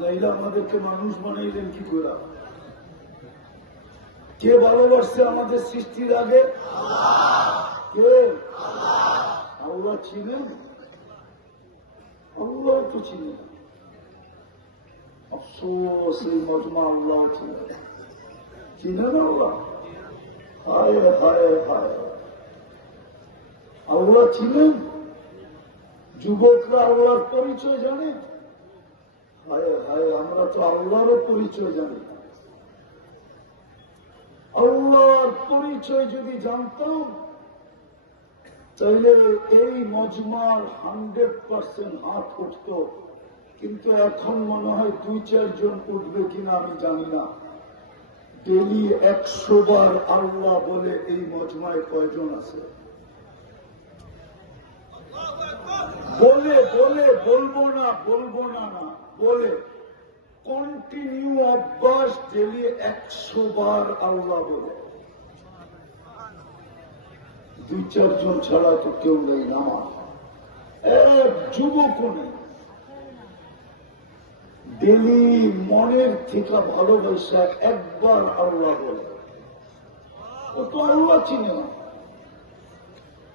নাইলে আমাদেরকে মানুষ বানাইলেন কি করে কে ভালোবাসছে আমাদের সৃষ্টির আগে? কে? আল্লাহ চিনেন আল্লাহ তো চিনে না। আফসোস, এই মজমা আল্লাহ চিনে চিনেন আল্লাহ? হায় হায় হায়। আল্লাহ চিনেন যুবকরা আল্লাহর পরিচয় জানে আমরা তো আল্লাহরও পরিচয় জানি। আল্লাহর পরিচয় যদি জানতাম তাহলে এই মজমার হান্ড্রেড পার্সেন্ট হাত উঠত। কিন্তু এখন মনে হয় দুই, চারজন উঠবে কিনা আমি জানি না। ডেলি একশো বার আল্লাহ বলে এই মজমায় কয়জন আছে? বলে বলে, বলব না বলব না না, বলে। কন্টিনিউ অভ্যাস ডেলি একশো বার আল্লাহ বলে। দুই, চারজন ছাড়া তো কেউ নেই নামা এক যুবক ডেলি মনের থেকে ভালোবাসা একবার আল্লাহ বলে। ও তো আল্লাহ চিনে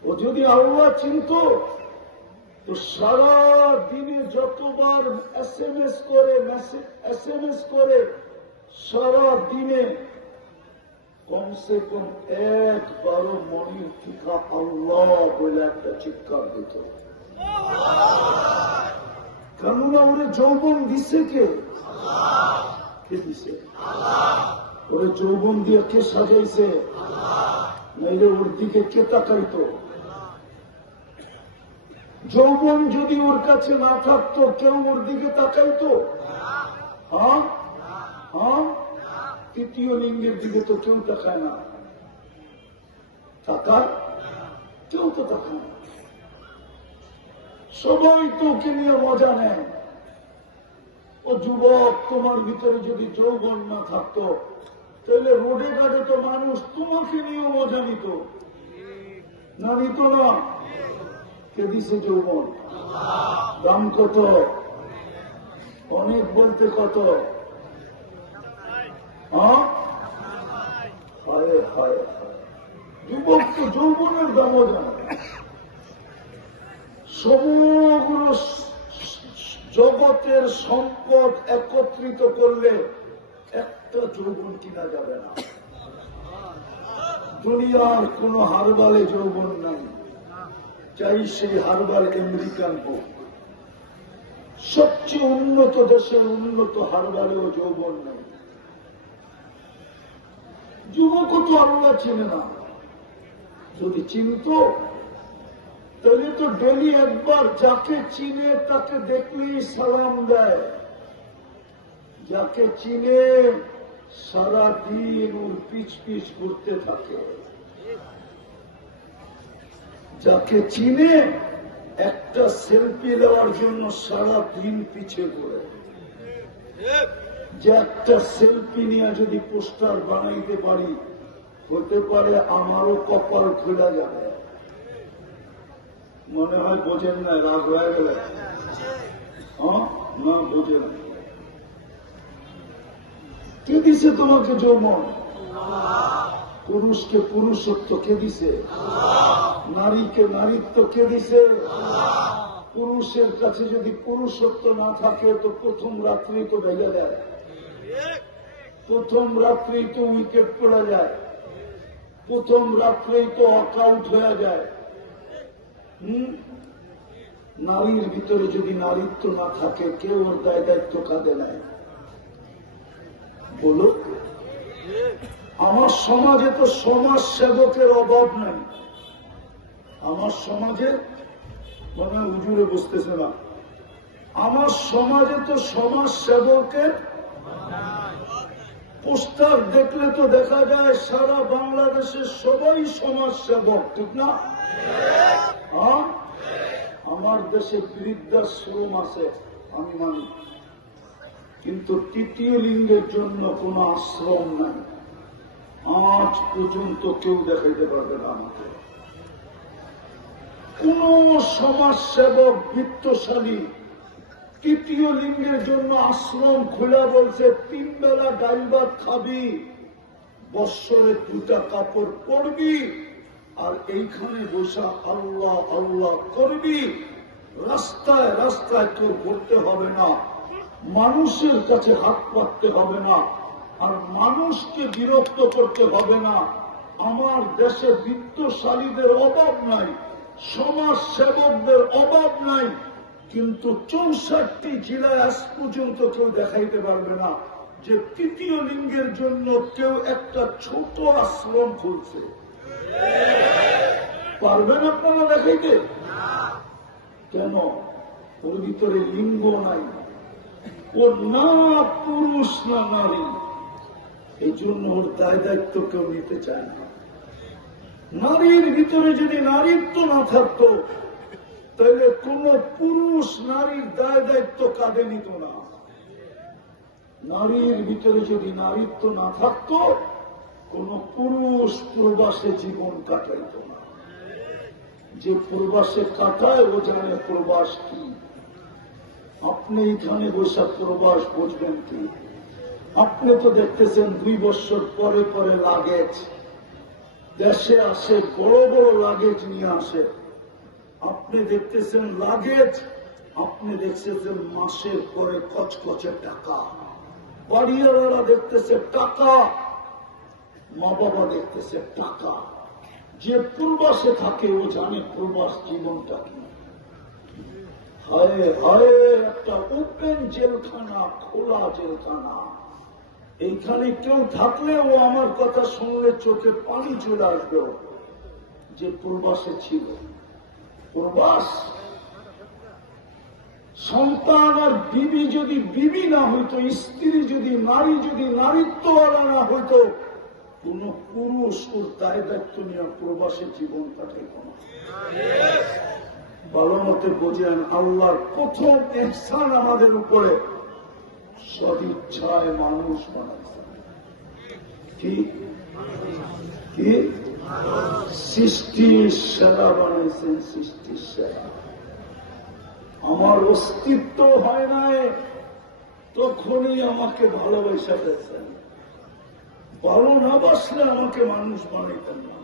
ও যদি আল্লাহ চিনত তো সারা দিনে যতবার এস এম এস করে এস এম এস করে, সারা দিনে কমসে কম থিকা আল্লাহ বলে একটা চিৎকার দিত। কেননা ওরে যৌবন দিছে কে? কে দিছে? ওরে যৌবন দিয়ে কে সাজাইছে? নাইলে ওর দিকে কে তাকাইতো? যৌবন যদি ওর কাছে না থাকতো, কেউ ওর দিকে তাকাইতো? তৃতীয় লিঙ্গের দিকে তো কেউ তাকায় না। তাকায়? কেউ তো তাকায় না। সবাই তো ওকে নিয়ে মজা নেয়। ও যুবক, তোমার ভিতরে যদি যৌবন না থাকতো, তাহলে রোডে ঘাটে তো মানুষ তোমাকে নিয়েও মজা নিত। না নিত না। কে দিছে যৌবন? দাম কত? অনেক বলতে কত? হ্যাঁ? যুবক তো যৌবনের দামও জানে। সমগ্র জগতের সম্পদ একত্রিত করলে একটা যৌবন কিনা যাবে না। দুনিয়ার কোন হারবালে যৌবন নাই। চাই সেই হারবাল আমেরিকান হোক, সবচেয়ে উন্নত দেশের উন্নত হারবালেও যৌবন নেই। যুবকও তো আল্লাহ চিনে না। যদি চিনত, তাহলে তো ডেলি একবার যাকে চিনে তাকে দেখলেই সালাম দেয়। যাকে চিনে সারা দিন ওর পিছ পিছ ঘুরতে থাকে। যাকে চিনে একটা সেলফি নেওয়ার জন্য সারা দিন পিছিয়ে ঘুরে যে একটা সেলফি নিয়ে যদি পোস্টার বানাইতে পারি, হতে পারে আমারও কপাল খোলা যাবে। মনে হয় বোঝেন না, রাগ হয়ে গেলে? হ্যাঁ? না বোঝেন কে দিছে তোমাকে যৌবন? পুরুষকে পুরুষত্ব কে দিছে? নারীকে নারীত্ব কে দিছে? পুরুষের কাছে যদি পুরুষত্ব না থাকে, তো প্রথম রাত্রি তো ভেঙে দেয়। প্রথম রাত্রেই তো উইকেট পড়ে যায়। প্রথম রাত্রেই তো অকাউট হয়ে যায়। হুম? নারীর ভিতরে যদি নারীত্ব না থাকে কেউ ওর দায় দায়িত্ব কাঁদে নেয়? বলো আমার সমাজে তো সমাজ সেবকের অভাব নাই। আমার সমাজে মনে হুজুরে বুঝতেছে না। আমার সমাজে তো সমাজ সেবকের পোস্টার দেখলে তো দেখা যায় সারা বাংলাদেশের সবাই সমাজ সেবক ঠিক না? হ্যাঁ? আমার দেশে বৃদ্ধাশ্রম আছে, আমি মানি। কিন্তু তৃতীয় লিঙ্গের জন্য কোন আশ্রম নাই। আজ পর্যন্ত কেউ দেখাইতে পারবে না আমাকে। কোন সমাজ সেবক বৃত্তশালী তৃতীয় লিঙ্গের জন্য আশ্রম খোলা বলছে, তিন বেলা ভাত খাবি, বৎসরে দুটা কাপড় পরবি, আর এইখানে বসা আল্লাহ আল্লাহ করবি, রাস্তায় রাস্তায় তোর ঘুরতে হবে না, মানুষের কাছে হাত পাততে হবে না, আর মানুষকে বিরক্ত করতে হবে না। আমার দেশে বিত্তশালীদের অভাব নাই। সমাজ সেবকদের অভাব নাই, কিন্তু চৌষট্টি জেলায় আজ পর্যন্ত কেউ দেখাইতে পারবে না যে তৃতীয় লিঙ্গের জন্য কেউ একটা ছোট আশ্রম খুলছে। পারবেন আপনারা দেখাইতে? কেন? ওর ভিতরে লিঙ্গ নাই। ও না পুরুষ না নারী। এই জন্য ওর দায় দায়িত্ব কেউ নিতে চায় না। নারীর ভিতরে যদি নারীত্ব না থাকতো, তাহলে কোন পুরুষ নারীর দায় দায়িত্ব কাঁধে নিত না। নারীর ভিতরে যদি নারীত্ব না থাকতো, কোন পুরুষ প্রবাসে জীবন কাটাইত না। যে প্রবাসে কাটায়, ও জানে প্রবাস কি। আপনি এখানে বসে প্রবাস বুঝবেন কি? আপনি তো দেখতেছেন দুই বছর পরে পরে লাগেজ। দেশে আসে, বড় বড় লাগেজ নিয়ে আসে। আপনি দেখতেছেন লাগেজ আপনি দেখতেছেন মাসের পরে কচকচে টাকা। বাড়িওয়ালারা দেখতেছে টাকা, মা বাবা দেখতেছে টাকা। যে পূর্বাসে থাকে, ও জানে পূর্বাস জীবনটা কি। হায় হায়, একটা ওপেন জেলখানা, খোলা জেলখানা। এইখানে কেউ থাকলে ও আমার কথা শুনলে চোখে পানি চলে আসবে যে পূর্বাসে ছিল। পূর্বাস। সন্তান আর বিবি যদি বিবি না হইতো, স্ত্রী যদি নারী যদি নারীত্বওয়ালা না হইতো, কোন পুরুষ ওর দায় দায়িত্ব নিয়ে প্রবাসে জীবন কাটাইত না। ভালো মতে বোঝেন, আল্লাহর প্রথম এহসান আমাদের উপরে। সদিচ্ছায় মানুষ বানাইছে কি? কি? সৃষ্টির সেরা বানাইছেন সৃষ্টির সেরা। আমার অস্তিত্ব হয় নাই, তখনই আমাকে ভালোবাসা পেয়েছেন ভালো না বাসলে আমাকে মানুষ বানাইতেন না।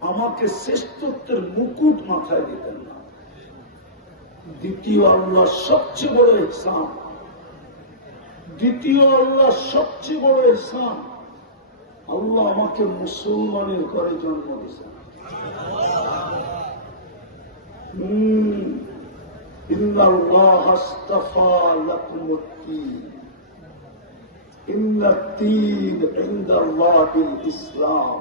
আমাকে শ্রেষ্ঠত্বের মুকুট মাথায় দিতেন না। দ্বিতীয় আল্লাহ সবচেয়ে বড় ইহসান দ্বিতীয় আল্লাহ সবচেয়ে বড় ইহসান আল্লাহ আমাকে মুসলমানের ঘরে জন্ম দিয়েছেন হম إن الله اصطفى لكم الدين إن الدين عند الله الإسلام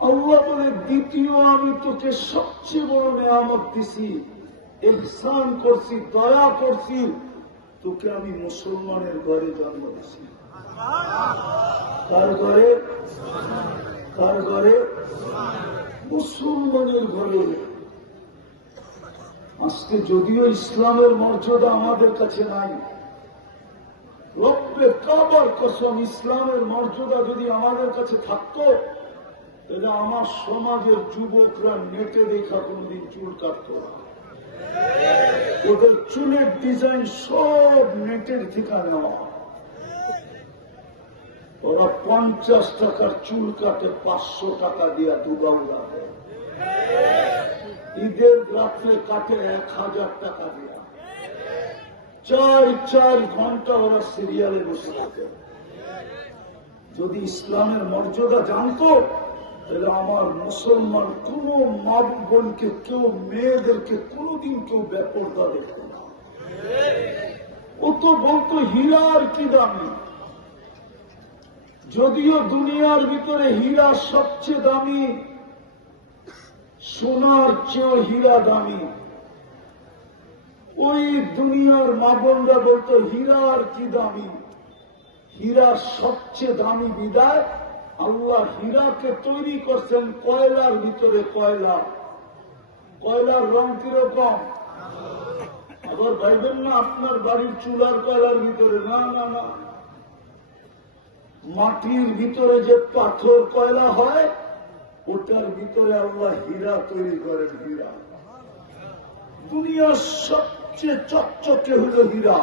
আল্লাহ বলে দ্বিতীয় আমি তোকে সবচেয়ে বড় নিয়ামত দিছি এহসান করছি দয়া করছি তোকে আমি মুসলমানের ঘরে জন্ম দিছি। কার ঘরে? কার ঘরে? মুসলমানের ঘরে। আজকে যদিও ইসলামের মর্যাদা আমাদের কাছে নাই, রব্বে কাবার কসম ইসলামের মর্যাদা যদি আমাদের কাছে থাকতো, তাহলে আমার সমাজের যুবকরা নেটে দেখা কোনদিন চুল কাটত না। ওদের চুলের ডিজাইন সব নেটের থেকে নেওয়া। ওরা পঞ্চাশ টাকার চুল কাটে, পাঁচশো টাকা দিয়া দুগাউলা দেয়। ঈদের রাত্রে কাটে এক হাজার টাকা দিয়া। চার চার ঘণ্টা ওরা সিরিয়ালে বসে থাকে। যদি ইসলামের মর্যাদা জানতো তাহলে আমার মুসলমান, কোন মা বোনকে, কেউ মেয়েদেরকে কোনদিন কেউ ব্যাপারটা দেখতো না। ও তো বলতো, হীরার কি দামি? যদিও দুনিয়ার ভিতরে হীরা সবচেয়ে দামি, সোনার চেয়েও হীরা দামি। ওই দুনিয়ার মাবনরা বলতো, হীরার কি দামি? হীরা সবচেয়ে দামি বিদায় আল্লাহ হীরাকে তৈরি করছেন কয়লার ভিতরে কয়লা। কয়লার রং কীরকম? আবার ভাইবেন না, আপনার বাড়ির চুলার কয়লার ভিতরে? না না না। মাটির ভিতরে যে পাথর কয়লা হয়, ওটার ভিতরে আল্লাহ হীরা তৈরি করেন, হীরা। দুনিয়ার সব সবচেয়ে চকচকে হলো হীরা।